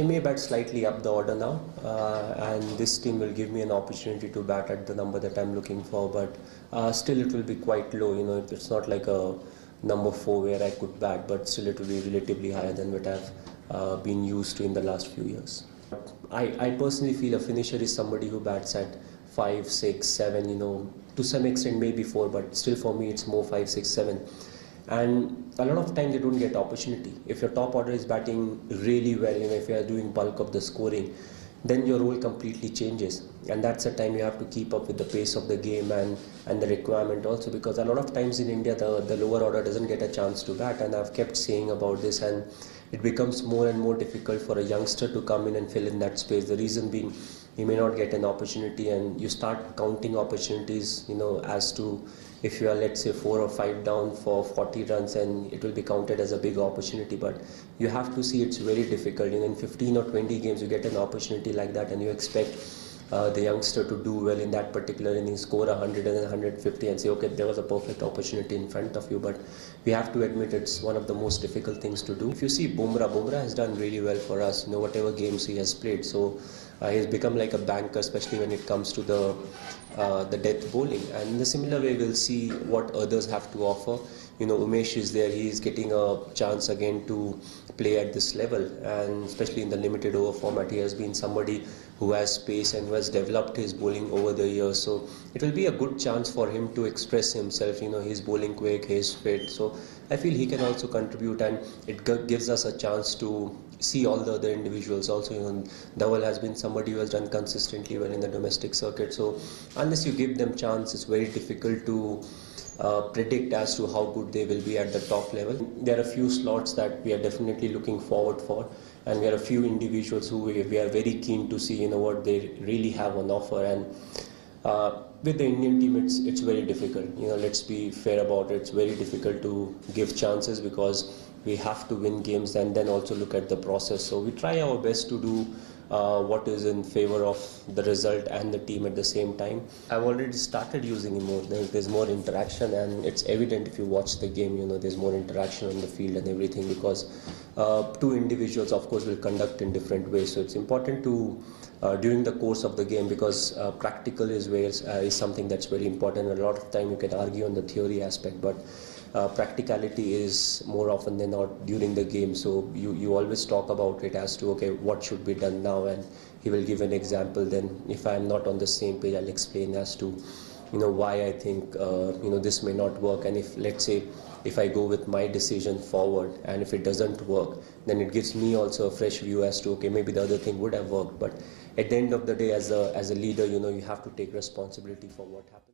I may bat slightly up the order now, and this team will give me an opportunity to bat at the number that I'm looking for, but still it will be quite low. It's not like a number 4 where I could bat, but still it will be relatively higher than what I've been used to in the last few years. I personally feel a finisher is somebody who bats at 5, 6, 7, to some extent maybe 4, but still for me it's more 5, 6, 7. And a lot of times they don't get opportunity. If your top order is batting really well, if you are doing bulk of the scoring, then your role completely changes. And that's the time you have to keep up with the pace of the game and the requirement also, because a lot of times in India the lower order doesn't get a chance to bat, and I've kept saying about this, and it becomes more and more difficult for a youngster to come in and fill in that space. The reason being, he may not get an opportunity, and you start counting opportunities, as to if you are, let's say, 4 or 5 down for 40 runs, and it will be counted as a big opportunity. But you have to see it's very difficult. In 15 or 20 games you get an opportunity like that, and you expect the youngster to do well in that particular inning, score 100 and 150 and say, okay, there was a perfect opportunity in front of you. But we have to admit it's one of the most difficult things to do. If you see Bumrah has done really well for us, whatever games he has played. So he's become like a banker, especially when it comes to the death bowling. And in the similar way, we'll see what others have to offer. Umesh is there, he is getting a chance again to play at this level, and especially in the limited over format, he has been somebody who has pace and who has developed his bowling over the years. So it will be a good chance for him to express himself. He's bowling quick, he's fit, so I feel he can also contribute, and it gives us a chance to see all the other individuals also. Dhaval has been somebody who has done consistently well in the domestic circuit, so unless you give them chance, it's very difficult to predict as to how good they will be at the top level. There are a few slots that we are definitely looking forward for, and there are a few individuals who we are very keen to see what they really have on offer. And with the Indian team, it's very difficult. Let's be fair about it. It's very difficult to give chances, because we have to win games and then also look at the process. So we try our best to do what is in favor of the result and the team at the same time. I've already started using him more. There's more interaction, and it's evident if you watch the game, there's more interaction on the field and everything, because two individuals of course will conduct in different ways. So it's important to during the course of the game, because practical is something that's very important. A lot of time you can argue on the theory aspect, but practicality is more often than not during the game. So you always talk about it as to, okay, what should be done now, and he will give an example. Then if I'm not on the same page, I'll explain as to why I think this may not work. And if, let's say, if I go with my decision forward and if it doesn't work, then it gives me also a fresh view as to, okay, maybe the other thing would have worked. But at the end of the day, as a leader, you have to take responsibility for what happens.